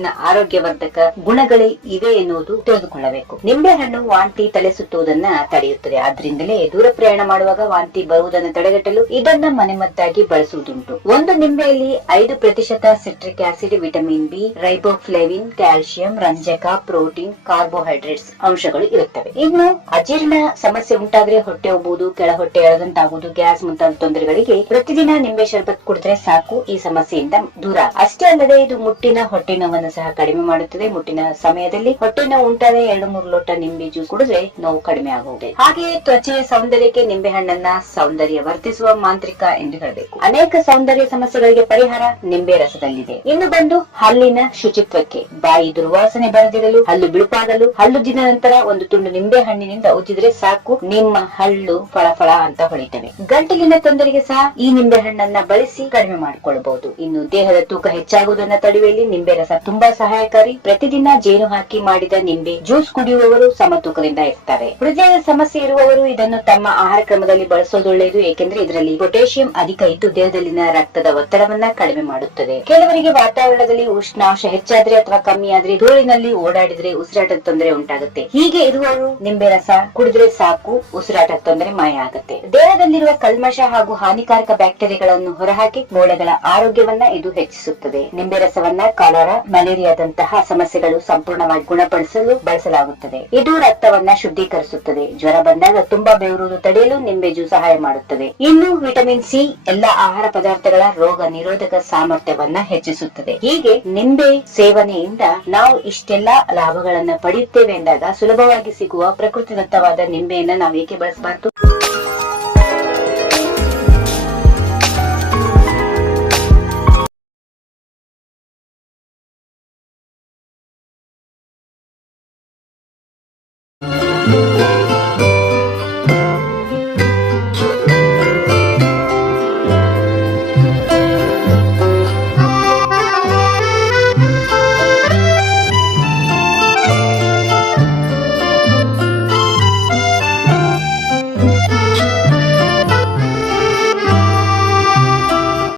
ಹೆಚ್ಚಿನ ಆರೋಗ್ಯವರ್ಧಕ ಗುಣಗಳೇ ಇವೆ ಎನ್ನುವುದು ತಿಳಿದುಕೊಳ್ಳಬೇಕು. ನಿಂಬೆಹಣ್ಣು ವಾಂತಿ, ತಲೆ ಸುತ್ತುವುದನ್ನ ತಡೆಯುತ್ತದೆ. ಆದ್ರಿಂದಲೇ ದೂರ ಪ್ರಯಾಣ ಮಾಡುವಾಗ ವಾಂತಿ ಬರುವುದನ್ನು ತಡೆಗಟ್ಟಲು ಇದನ್ನ ಮನೆಮದ್ದಾಗಿ ಬಳಸುವುದುಂಟು. ಒಂದು ನಿಂಬೆಯಲ್ಲಿ 5% citric acid, vitamin B, riboflavin, calcium, ರಂಜಕ, ಪ್ರೋಟೀನ್, ಕಾರ್ಬೋಹೈಡ್ರೇಟ್ಸ್ ಅಂಶಗಳು ಇರುತ್ತವೆ. ಇನ್ನು ಅಜೀರ್ಣ ಸಮಸ್ಯೆ ಉಂಟಾದ್ರೆ, ಹೊಟ್ಟೆ ಉಬ್ಬುವುದು, ಕೆಳ ಹೊಟ್ಟೆ ಎಳೆದಂತಾಗುವುದು, ಗ್ಯಾಸ್ ಮುಂತಾದ ತೊಂದರೆಗಳಿಗೆ ಪ್ರತಿದಿನ ನಿಂಬೆ ಶರ್ಬತ್ ಕುಡಿದ್ರೆ ಸಾಕು, ಈ ಸಮಸ್ಯೆಯಿಂದ ದೂರ. ಅಷ್ಟೇ ಅಲ್ಲದೆ ಇದು ಮುಟ್ಟಿನ ಹೊಟ್ಟೆ ನೋವನ್ನು ಸಹ ಕಡಿಮೆ ಮಾಡುತ್ತದೆ. ಮುಟ್ಟಿನ ಸಮಯದಲ್ಲಿ ಹೊಟ್ಟೆ ನೋವು ಉಂಟಾದ್ರೆ 2-3 ಲೋಟ ನಿಂಬೆ ಜ್ಯೂಸ್ ಕುಡಿದ್ರೆ ನೋವು ಕಡಿಮೆ ಆಗುವುದು. ಹಾಗೆಯೇ ತ್ವಚೆಯ ಸೌಂದರ್ಯಕ್ಕೆ ನಿಂಬೆಹಣ್ಣನ್ನ ಸೌಂದರ್ಯ ವರ್ಧಿಸುವ ಮಾಂತ್ರಿಕ ಎಂದು ಹೇಳಬೇಕು. ಅನೇಕ ಸೌಂದರ್ಯ ಸಮಸ್ಯೆಗಳಿಗೆ ಪರಿಹಾರ ನಿಂಬೆ ರಸದಲ್ಲಿದೆ. ಇನ್ನು ಬಂದು ಹಲ್ಲಿನ ಶುಚಿತ್ವಕ್ಕೆ, ಬಾಯಿ ದುರ್ವಾಸನೆ ಬರದಿರಲು, ಹಲ್ಲು ಬಿಳುಪಾಗಲು ಹಲ್ಲುಜ್ಜಿದ ನಂತರ ಒಂದು ತುಂಡು ನಿಂಬೆ ಹಣ್ಣಿನಿಂದ ಉಜ್ಜಿದ್ರೆ ಸಾಕು, ನಿಮ್ಮ ಹಲ್ಲು ಫಳಫಳ ಅಂತ ಹೊಳಿತವೆ. ಗಂಟಲಿನ ತೊಂದರೆಗೆ ಸಹ ಈ ನಿಂಬೆ ಹಣ್ಣನ್ನ ಬಳಸಿ ಕಡಿಮೆ ಮಾಡಿಕೊಳ್ಳಬಹುದು. ಇನ್ನು ದೇಹದ ತೂಕ ಹೆಚ್ಚಾಗುವುದನ್ನು ತಡೆಯುವಲ್ಲಿ ನಿಂಬೆ ರಸ ತುಂಬಾ ಸಹಾಯಕಾರಿ. ಪ್ರತಿದಿನ ಜೇನು ಹಾಕಿ ಮಾಡಿದ ನಿಂಬೆ ಜ್ಯೂಸ್ ಕುಡಿಯುವವರು ಸಮತೂಕದಿಂದ ಇರ್ತಾರೆ. ಹೃದಯದ ಸಮಸ್ಯೆ ಇರುವವರು ಇದನ್ನು ತಮ್ಮ ಆಹಾರ ಕ್ರಮದಲ್ಲಿ ಬಳಸೋದು ಒಳ್ಳೆಯದು. ಏಕೆಂದ್ರೆ ಇದರಲ್ಲಿ ಪೊಟ್ಯಾಷಿಯಂ ಅಧಿಕ ಇದ್ದು ದೇಹದಲ್ಲಿನ ರಕ್ತದ ಒತ್ತಡವನ್ನ ಕಡಿಮೆ ಮಾಡುತ್ತದೆ. ಕೆಲವರಿಗೆ ವಾತಾವರಣದಲ್ಲಿ ಉಷ್ಣಾಂಶ ಹೆಚ್ಚಾದ್ರೆ ಅಥವಾ ಕಮ್ಮಿ ಆದ್ರೆ, ಧೂಳಿನಲ್ಲಿ ಓಡಾಡಿದ್ರೆ ಉಸಿರಾಟದ ತೊಂದರೆ ಉಂಟಾಗುತ್ತೆ. ಹೀಗೆ ಇರುವವರು ನಿಂಬೆ ರಸ ಕುಡಿದ್ರೆ ಸಾಕು, ಉಸಿರಾಟದ ತೊಂದರೆ ಮಾಯ ಆಗುತ್ತೆ. ದೇಹದಲ್ಲಿರುವ ಕಲ್ಮಶ ಹಾಗೂ ಹಾನಿಕಾರಕ ಬ್ಯಾಕ್ಟೀರಿಯಾಗಳನ್ನು ಹೊರಹಾಕಿ ಮೂಳೆಗಳ ಆರೋಗ್ಯವನ್ನ ಇದು ಹೆಚ್ಚಿಸುತ್ತದೆ. ನಿಂಬೆ ರಸವನ್ನ ಕಾಲರಾ, ಮಲೇರಿಯಾದಂತಹ ಸಮಸ್ಯೆಗಳು ಸಂಪೂರ್ಣವಾಗಿ ಗುಣಪಡಿಸಲು ಬಳಸಲಾಗುತ್ತದೆ. ಇದು ರಕ್ತವನ್ನ ಶುದ್ಧೀಕರಿಸುತ್ತದೆ. ಜ್ವರ ಬಂದಾಗ ತುಂಬಾ ಬೆವರುವುದು ತಡೆಯಲು ನಿಂಬೆ ಜ್ಯೂಸ್ ಸಹಾಯ ಮಾಡುತ್ತದೆ. ಇನ್ನು ವಿಟಮಿನ್ ಸಿ ಎಲ್ಲಾ ಆಹಾರ ಪದಾರ್ಥಗಳ ರೋಗ ನಿರೋಧಕ ಸಾಮರ್ಥ್ಯವನ್ನ ಹೆಚ್ಚಿಸುತ್ತದೆ. ಹೀಗೆ ನಿಂಬೆ ಸೇವನೆಯಿಂದ ನಾವು ಇಷ್ಟೆಲ್ಲಾ ಲಾಭಗಳನ್ನ ಪಡೆಯುತ್ತೇವೆ ಎಂದಾಗ ಸುಲಭವಾಗಿ ಸಿಗುವ ಪ್ರಕೃತಿದತ್ತವಾದ ನಿಂಬೆಯನ್ನ ನಾವು ಏಕೆ ಬಳಸಬಾರದು?